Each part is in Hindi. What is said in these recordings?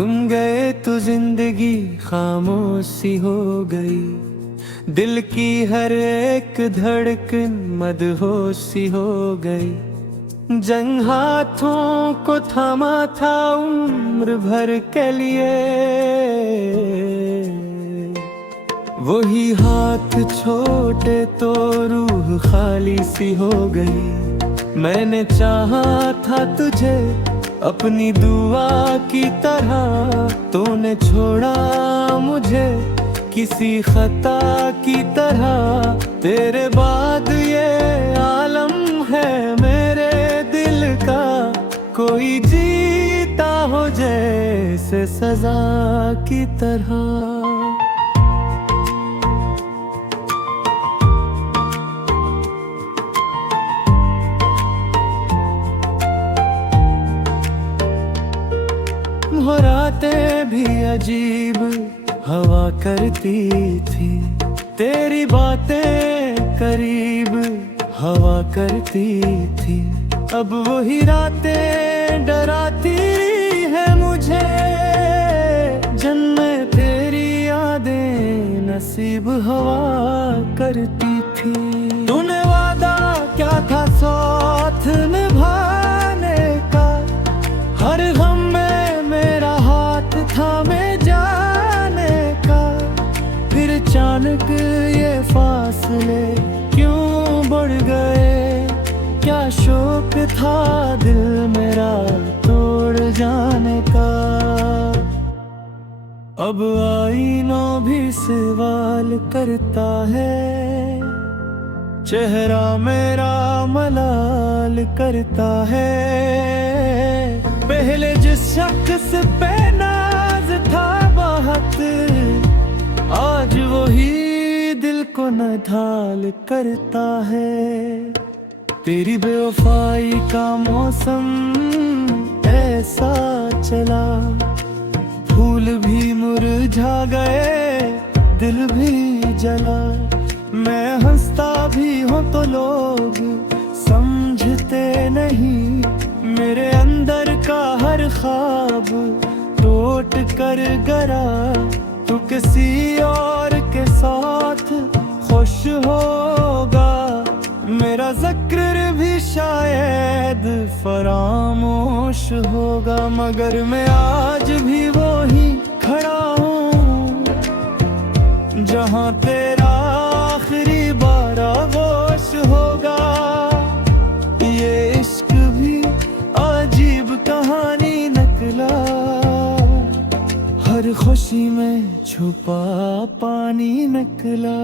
तुम गए तो जिंदगी खामोशी हो गई, दिल की हर एक धड़कन मदहोशी हो गई। जंग हाथों को थामा था उम्र भर के लिए, वही हाथ छोटे तो रूह खाली सी हो गई। मैंने चाहा था तुझे अपनी दुआ की तरह, तूने छोड़ा मुझे किसी खता की तरह। तेरे बाद ये आलम है मेरे दिल का, कोई जीता हो जैसे सजा की तरह। वो रातें भी अजीब हवा करती थी, तेरी बातें करीब हवा करती थी। अब वही रातें डराती है मुझे, जन्मे तेरी यादें नसीब हवा करती थी। तूने वादा क्या था साथ निभाने का, हर गम में मेरा हाथ थामे जाने का। फिर अचानक ये फासले क्यों बढ़ गए, क्या शौक था दिल मेरा तोड़ जाने का। अब आईना भी सवाल करता है, चेहरा मेरा मलाल करता है। पहले जिस शख्स पे नाज था बहुत, आज वही दिल को नढाल करता है। तेरी बेवफाई का मौसम ऐसा चला, फूल भी मुरझा गए, दिल भी जला। मैं हंसता भी हूँ तो लोग समझते नहीं, मेरे अंदर का हर ख्वाब टूट कर गरा। तू किसी और के साथ खुश होगा, मेरा जिक्र भी शायद फरामोश होगा। मगर मैं आज भी वही खड़ा हूँ जहाँ तेरा आखिरी बार आगोश होगा। ये इश्क भी अजीब कहानी निकला, हर खुशी में छुपा पानी निकला।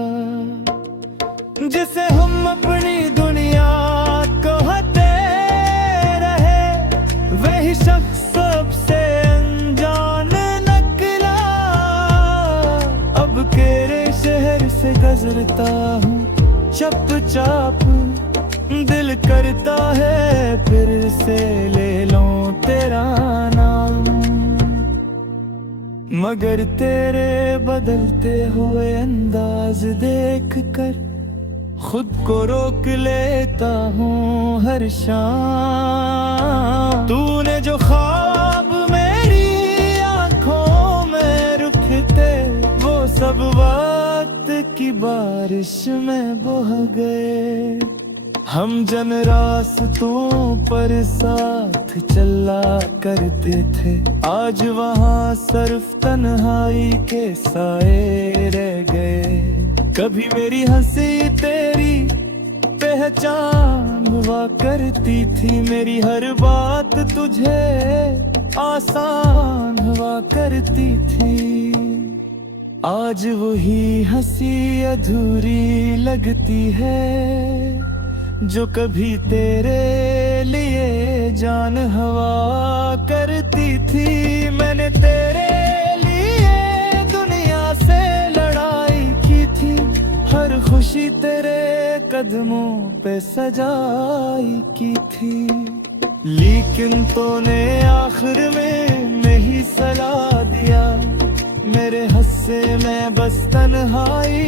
जिसे हम अपनी दुनिया कहते रहे, वही शख्स सबसे अनजान निकला। अब तेरे शहर से गुजरता हूँ चुपचाप, दिल करता है फिर से ले लूं तेरा नाम। मगर तेरे बदलते हुए अंदाज देख कर खुद को रोक लेता हूँ हर शाम। तूने जो ख्वाब मेरी आंखों में रुकते, वो सब वक्त की बारिश में बह गए। हम जन रास्तों पर साथ चला करते थे, आज वहाँ सिर्फ तन्हाई के साए रह गए। कभी मेरी हंसी तेरी पहचान हुआ करती थी, मेरी हर बात तुझे आसान हुआ करती थी। आज वही हंसी अधूरी लगती है, जो कभी तेरे लिए जान हवा करती थी। मैंने तेरे लिए दुनिया से लड़ाई की थी, हर खुशी तेरे कदमों पे सजाई की थी। लेकिन तूने आखिर में नहीं सलाह दिया, मेरे हस्से में बस तन्हाई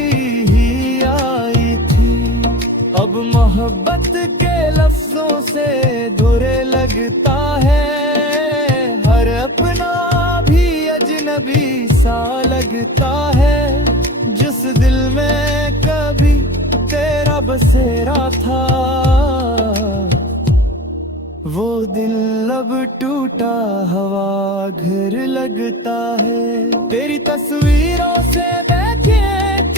ही आई थी। अब मोहब्बत के लफ्जों से बुरे लगता है, हर अपना भी नबी सा लगता है, जिस दिल में कभी तेरा बसेरा था। वो दिल अब टूटा हवा घर लगता है। तेरी तस्वीरों से बैठे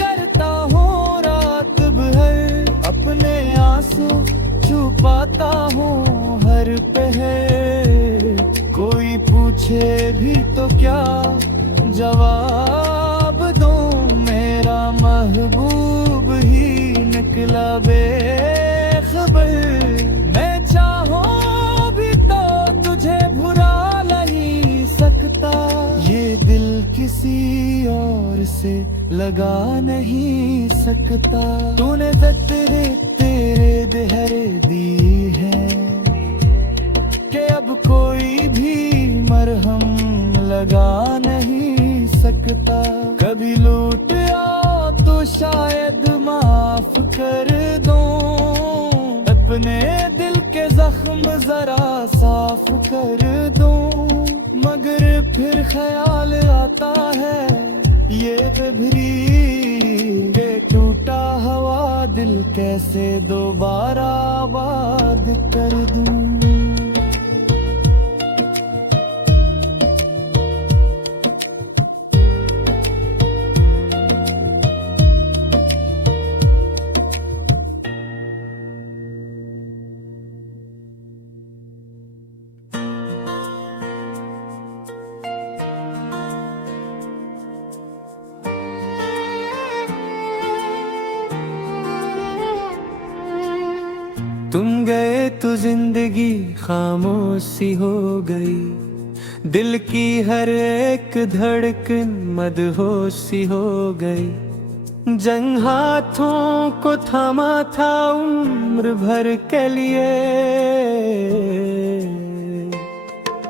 करता हूँ रात भर, अपने आंसू छुपाता हूँ हर पहर। कोई पूछे भी तो क्या जवाब दूं, मेरा महबूब ही निकला बेखबर। मैं चाहूं भी तो तुझे भुला नहीं सकता, ये दिल किसी और से लगा नहीं सकता। तूने तेरे देहर दी है कि अब कोई भी मरहम लगा नहीं सकता। कभी लूट आ तो शायद माफ कर दूं, अपने दिल के जख्म जरा साफ कर दूं। मगर फिर ख्याल आता है ये बेभरी, ये टूटा हवा दिल कैसे दोबारा आबाद कर दूं। तुम गए तो जिंदगी खामोशी हो गई, दिल की हर एक धड़कन मदहोशी हो गई। जंग हाथों को थामा था उम्र भर के लिए,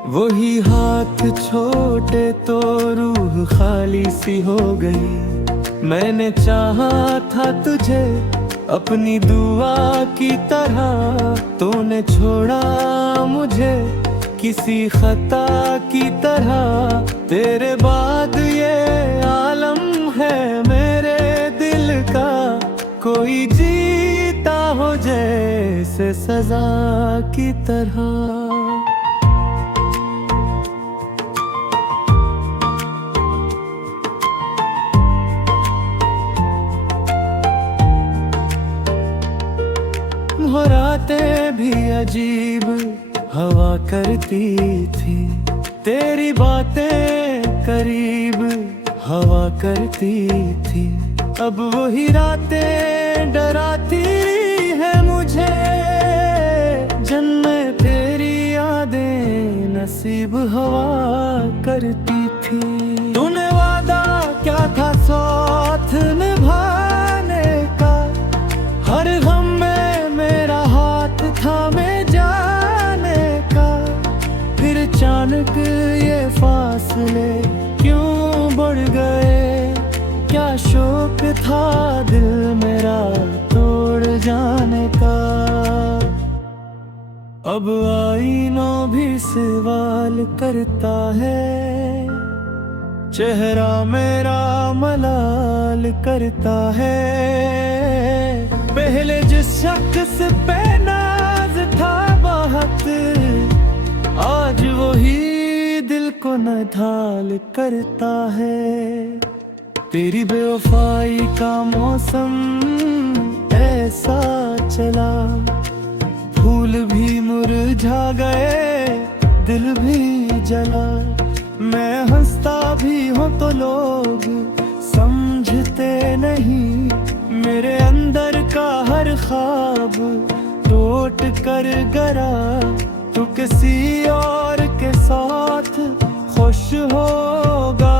वही हाथ छोटे तो रूह खाली सी हो गई। मैंने चाहा था तुझे अपनी दुआ की तरह, तूने छोड़ा मुझे किसी खता की तरह। तेरे बाद ये आलम है मेरे दिल का, कोई जीता हो जैसे सजा की तरह। वो रातें भी अजीब हवा करती थी, तेरी बातें करीब हवा करती थी। अब वही रातें डराती है मुझे, जन्में तेरी यादें नसीब हवा करती थी। तूने वादा क्या था साथ निभाने का, हर गम में मेरा हाथ थामे जाने का। फिर अचानक ये फासले क्यों बढ़ गए, क्या शौक था दिल मेरा तोड़ जाने का। अब आईनों भी सवाल करता है, चेहरा मेरा मलाल करता है। पहले जिस शख्स पे नाज था बहुत, आज वही दिल को नढाल करता है। तेरी बेवफाई का मौसम ऐसा चला, फूल भी मुरझा गए दिल भी जला। मैं हंसता भी हूँ तो लोग समझते नहीं, मेरे अंदर का हर ख्वाब टूट कर गरा। तू किसी और के साथ खुश होगा,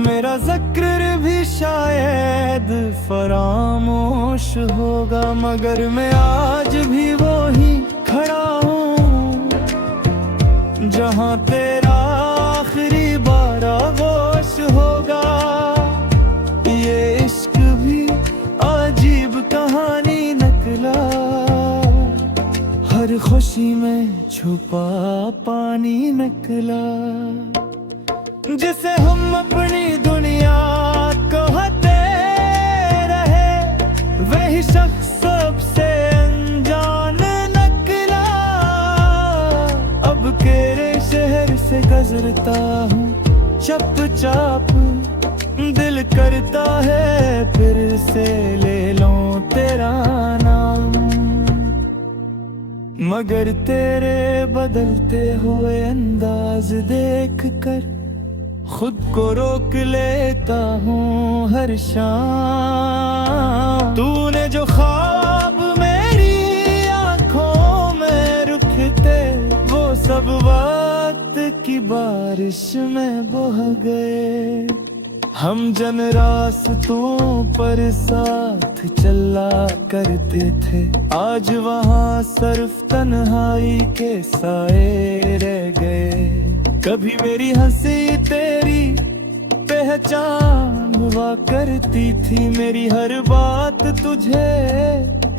मेरा जिक्र भी शायद फरामोश होगा। मगर मैं आज भी वही खड़ा हूँ जहाँ तेरा आखिरी बार आगोश होगा। ये इश्क भी अजीब कहानी निकला, हर खुशी में छुपा पानी निकला। जिसे हम अपनी दुनिया कहते रहे, वही शख्स सबसे अनजान निकला। अब तेरे शहर से गुजरता हूँ चुपचाप, दिल करता है फिर से ले लूं तेरा नाम। मगर तेरे बदलते हुए अंदाज देख कर खुद को रोक लेता हूँ हर शाम। तूने जो ख्वाब मेरी आंखों में रुकते, वो सब वक्त की बारिश में बह गए। हम जन रास्तों पर साथ चला करते थे, आज वहाँ सिर्फ तन्हाई के साए रह गए। कभी मेरी हंसी तेरी पहचान हुआ करती थी, मेरी हर बात तुझे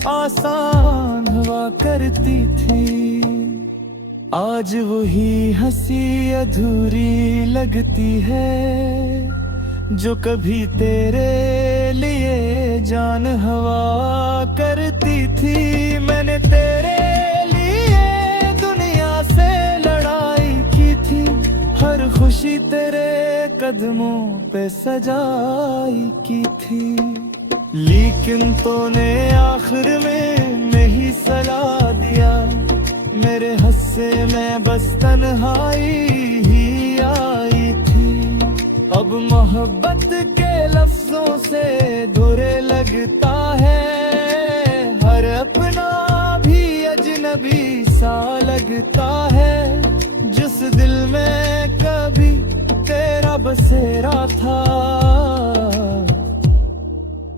आसान हुआ करती थी। आज वही हंसी अधूरी लगती है, जो कभी तेरे लिए जान हवा करती थी। मैंने तेरे लिए दुनिया से लड़ाई की थी, हर खुशी तेरे कदमों पे सजाई की थी। लेकिन तूने आखिर में नहीं सलाह दिया, मेरे हस्से में बस तन्हाई ही आई थी। अब मोहब्बत के लफ्जों से बुरे लगता है, हर अपना भी अजनबी सा लगता है। जिस दिल में कभी तेरा बसेरा था,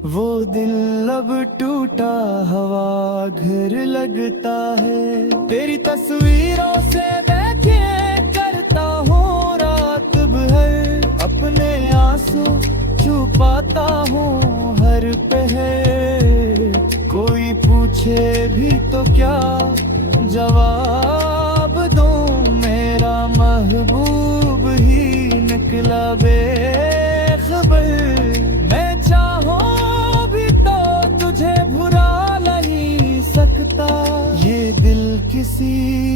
वो दिल अब टूटा हवा घर लगता है। तेरी तस्वीरों से बैठे करता हूँ रात भर, अपने आंसू छुपाता हूँ हर पहर। कोई पूछे भी तो क्या जवाब दूँ, मेरा महबूब ही निकला बेखबर। मैं चाहूँ भी तो तुझे भुला नहीं सकता, ये दिल किसी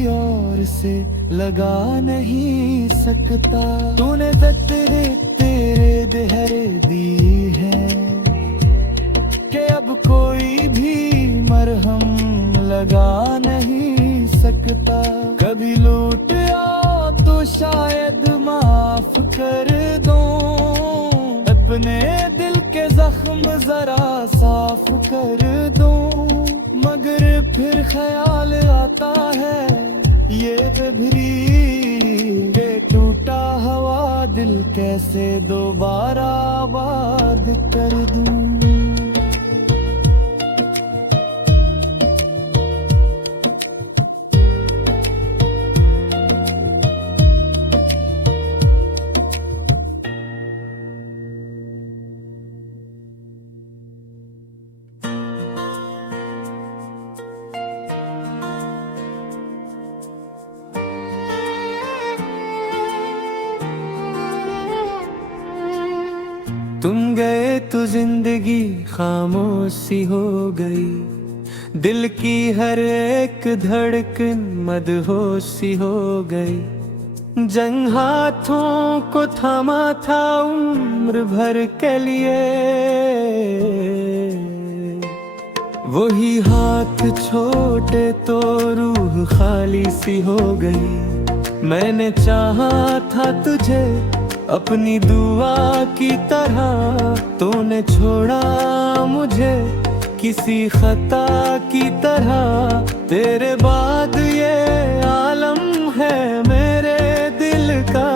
और से लगा नहीं सकता। तूने तेरे देहर दी है कि अब कोई भी मरहम लगा नहीं सकता। कभी लूट आओ तो शायद माफ कर दो, अपने दिल के जख्म जरा साफ कर दो। मगर फिर ख्याल आता है ये भी के टूटा हवा दिल कैसे दोबारा आबाद कर दूं। तुम गए तो जिंदगी खामोशी हो गई, दिल की हर एक धड़कन मदहोशी हो गई। जंग हाथों को थामा था उम्र भर के लिए, वही हाथ छोटे तो रूह खाली सी हो गई। मैंने चाहा था तुझे अपनी दुआ की तरह, तूने छोड़ा मुझे किसी खता की तरह। तेरे बाद ये आलम है मेरे दिल का,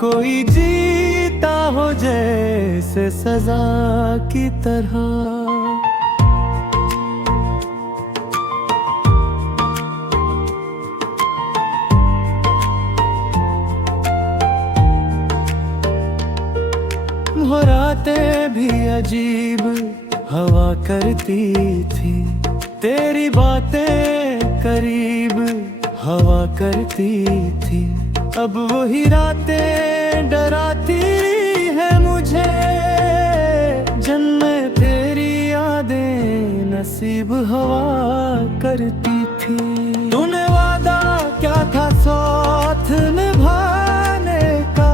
कोई जीता हो जैसे सजा की तरह। वो रातें भी अजीब हवा करती थी, तेरी बातें करीब हवा करती थी। अब वही रातें डराती है मुझे, जन्मे तेरी यादें नसीब हवा करती थी। तूने वादा क्या था साथ निभाने का,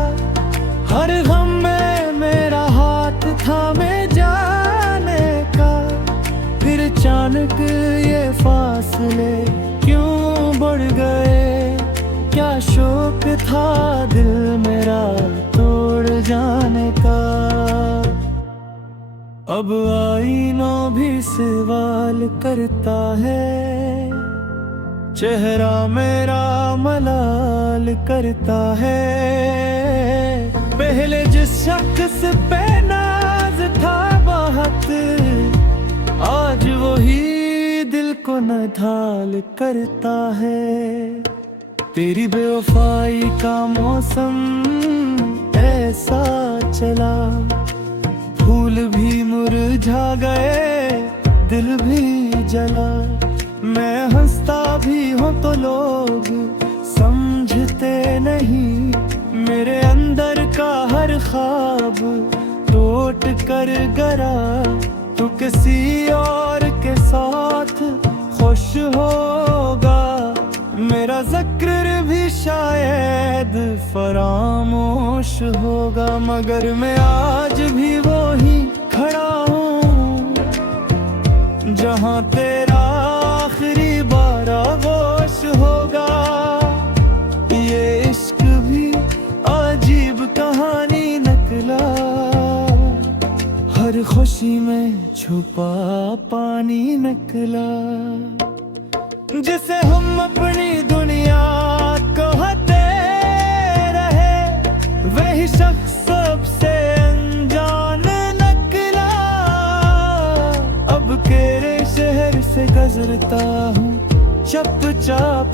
हर गम में मेरा हाथ थामे जाने का। फिर अचानक ये फासले क्यों बढ़ गए, क्या शौक था दिल मेरा तोड़ जाने का। अब आईना भी सवाल करता है, चेहरा मेरा मलाल करता है। पहले जिस शख्स पे नाज था बहुत, आज वही दिल को नढाल करता है। तेरी बेवफाई का मौसम ऐसा चला, फूल भी मुरझा गए, दिल भी जला। मैं हंसता भी हूँ तो लोग समझते नहीं, मेरे अंदर का हर ख्वाब टूट कर गरा। तू किसी और के साथ खुश होगा, मेरा जिक्र भी शायद फरामोश होगा। मगर मैं आज भी वही खड़ा हूँ, जहाँ तेरा आखिरी बार आगोश होगा। ये इश्क भी अजीब कहानी निकला, हर खुशी में छुपा पानी निकला। जिसे हम अपनी दुनिया कहते रहे, वही शख्स सबसे अनजान निकला। अब तेरे शहर से गुजरता हूँ चुपचाप,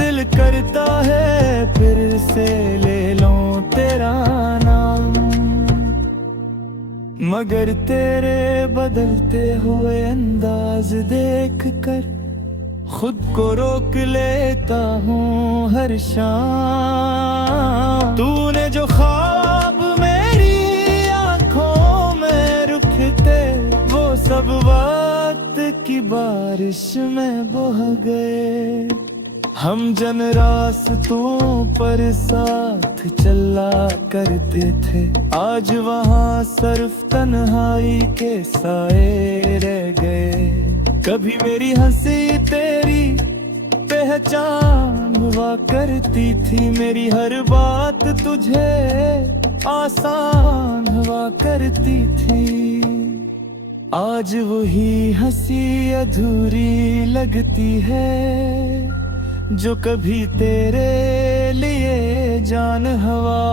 दिल करता है फिर से ले लूं तेरा नाम। मगर तेरे बदलते हुए अंदाज देख कर खुद को रोक लेता हूँ हर शाम। तूने जो ख्वाब मेरी आंखों में रुकते, वो सब वक्त की बारिश में बह गए। हम जन रास्तों पर साथ चला करते थे, आज वहाँ सिर्फ तन्हाई के साए रह गए। कभी मेरी हंसी तेरी पहचान हुआ करती थी, मेरी हर बात तुझे आसान हुआ करती थी। आज वही हंसी अधूरी लगती है, जो कभी तेरे लिए जान हवा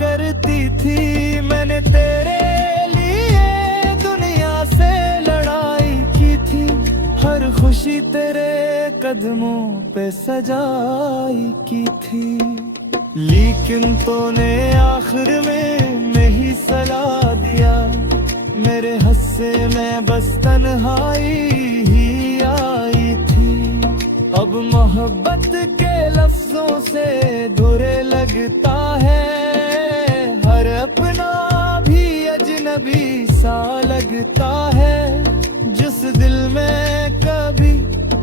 करती थी। मैंने तेरे लिए दुनिया से लड़ाई की थी, हर खुशी तेरे कदमों पे सजाई की थी। लेकिन तूने आखिर में नहीं सलाह दिया, मेरे हस्से में बस तन्हाई ही आई थी। अब मोहब्बत के लफ्जों से बुरे लगता है, हर अपना भी अजनबी सा लगता है। जिस दिल में कभी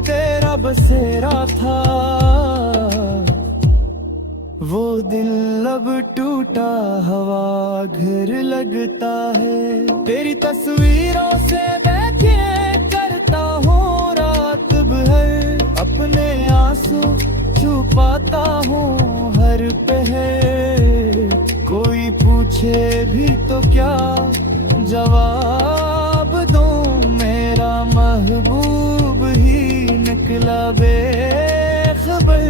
तेरा बसेरा था, वो दिल अब टूटा हवा घर लगता है। तेरी तस्वीरों से बैठे करता हूँ रात भर, अपने आंसू छुपाता हूँ हर पहर। कोई पूछे भी तो क्या जवाब दूँ, मेरा महबूब ही निकला बेखबर।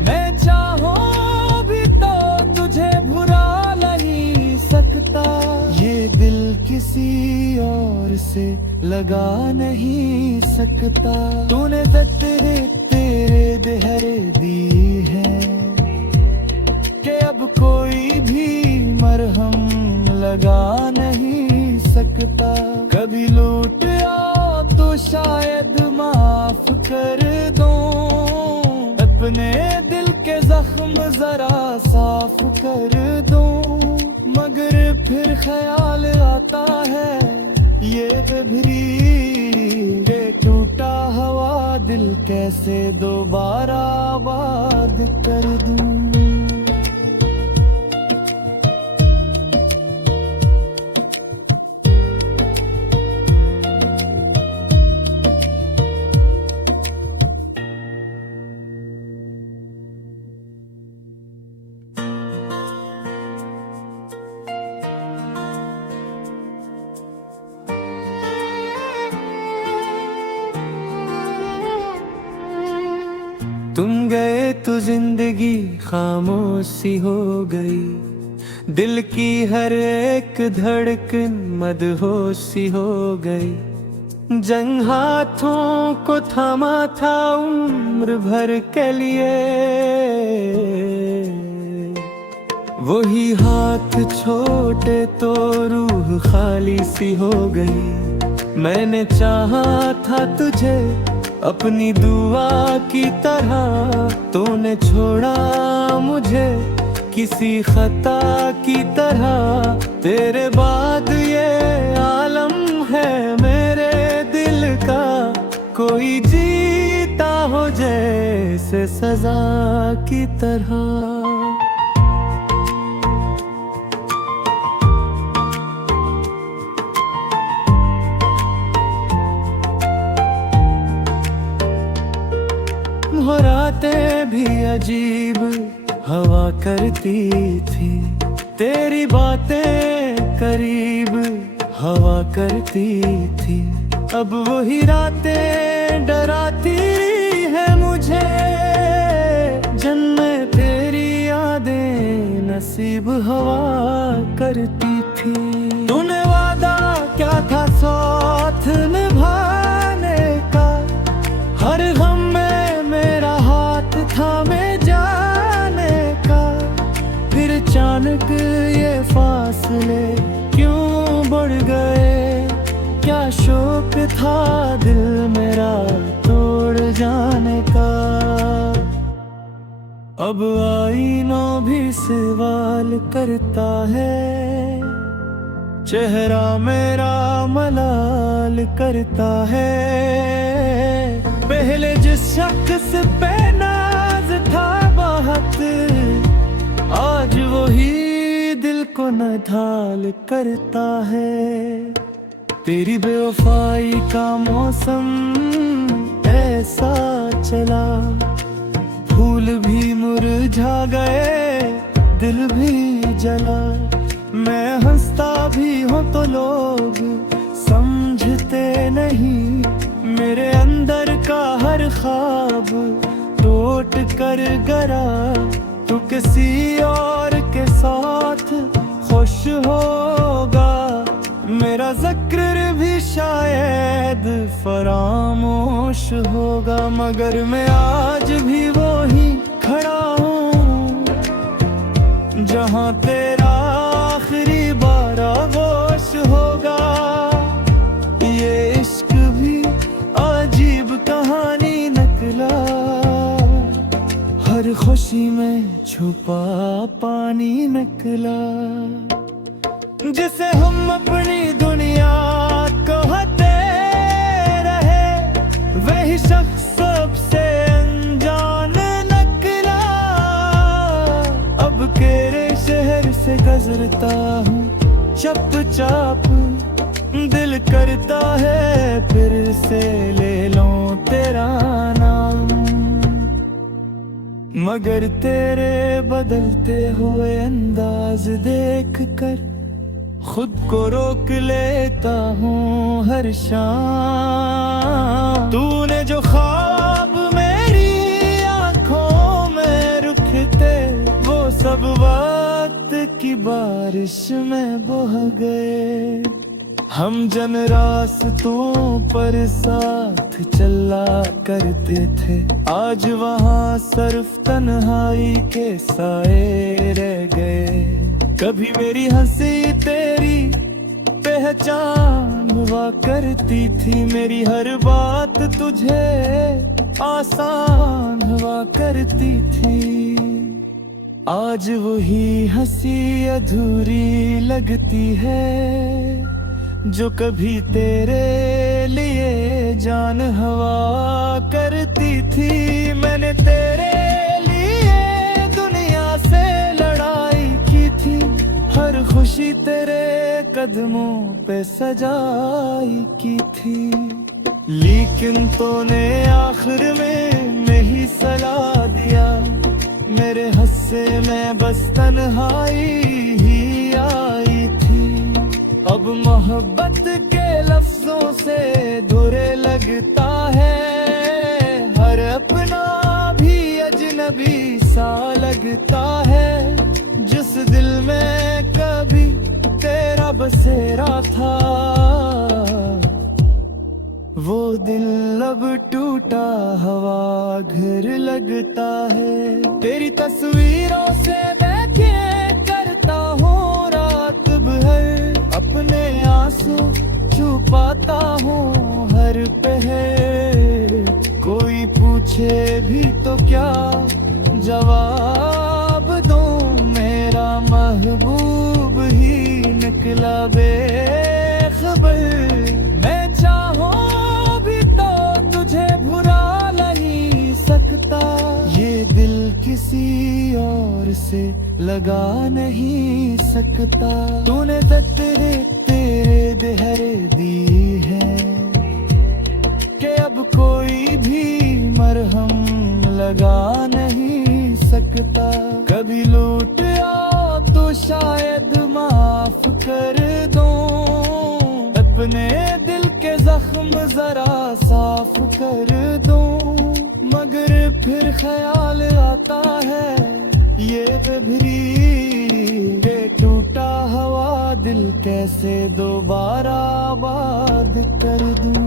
मैं चाहूँ भी तो तुझे भुला नहीं सकता, ये दिल किसी और से लगा नहीं सकता। तूने तेरे देहर दी है कि अब कोई भी मरहम लगा नहीं सकता। कभी लूट आओ तो शायद माफ कर दूं, अपने दिल के जख्म जरा साफ कर फिर ख्याल आता है ये बेभरी, ये टूटा हवा दिल कैसे दोबारा आबाद कर दूं। तुम गए तो जिंदगी खामोशी हो गई, दिल की हर एक धड़कन मदहोशी हो गई। जंग हाथों को थामा था उम्र भर के लिए, वही हाथ छोटे तो रूह खाली सी हो गई। मैंने चाहा था तुझे अपनी दुआ की तरह, तूने छोड़ा मुझे किसी खता की तरह। तेरे बाद ये आलम है मेरे दिल का, कोई जीता हो जैसे सजा की तरह। वो रातें भी अजीब हवा करती थी, तेरी बातें करीब हवा करती थी। अब वही रातें डराती है मुझे, जन्में तेरी यादें नसीब हवा करती थी। तूने वादा क्या था साथ निभाने का, हर गम थामे जाने का। फिर अचानक ये फासले क्यों बढ़ गए, क्या शौक था दिल मेरा तोड़ जाने का। अब आईनों भी सवाल करता है, चेहरा मेरा मलाल करता है। पहले जिस शख्स पे था बात, आज वही दिल को नढाल करता है। तेरी बेवफाई का मौसम ऐसा चला, फूल भी मुरझा गए दिल भी जला। मैं हंसता भी हूँ तो लोग समझते नहीं, मेरे अंदर का हर ख्वाब टूट कर गरा। तू किसी और के साथ खुश होगा, मेरा ज़िक्र भी शायद फरामोश होगा। मगर मैं आज भी वही खड़ा हूँ जहाँ तेरा आखिरी बार आगोश होगा। ये इश्क भी अजीब कहानी निकला, हर खुशी में छुपा पानी निकला। जिसे हम अपनी दुनिया कहते रहे, वही शख्स सबसे अनजान निकला। अब केरे शहर से गुजरता हूँ चुपचाप, दिल करता है फिर से ले लूं तेरा नाम। मगर तेरे बदलते हुए अंदाज देख कर खुद को रोक लेता हूँ हर शाम। तूने जो ख्वाब मेरी आंखों में रुकते, वो सब वक्त की बारिश में बह गए। हम जन रास्तों पर साथ चला करते थे, आज वहाँ सिर्फ तन्हाई के साए रह गए। कभी मेरी हंसी तेरी पहचान हुआ करती थी, मेरी हर बात तुझे आसान हुआ करती थी। आज वही हंसी अधूरी लगती होती है जो कभी तेरे लिए जान हवा करती थी। मैंने तेरे लिए दुनिया से लड़ाई की थी, हर खुशी तेरे कदमों पे सजाई की थी। लेकिन तूने आखिर में ही सलाह दिया, मेरे हस्से में बस तन्हाई ही आई थी। अब मोहब्बत के लफ्जों से बुरे लगता है, हर अपना भी अजनबी सा लगता है। जिस दिल में कभी तेरा बसेरा था, वो दिल अब टूटा हवा घर लगता है। तेरी तस्वीरों से बैठे करता हूँ रात भर, अपने आंसू छुपाता हूँ हर पहर। कोई पूछे भी तो क्या जवाब दूँ, मेरा महबूब ही निकला बेखबर। मैं चाहूँ भी तो तुझे भुला नहीं सकता, ये दिल किसी और से लगा नहीं सकता। तूने तेरे देहर दी है कि अब कोई भी मरहम लगा नहीं सकता। कभी लूट आओ तो शायद माफ कर दूं, अपने दिल के जख्म जरा साफ कर दूं। मगर फिर ख्याल आता है ये बेभरी, ये टूटा हवा दिल कैसे दोबारा आबाद कर दूं।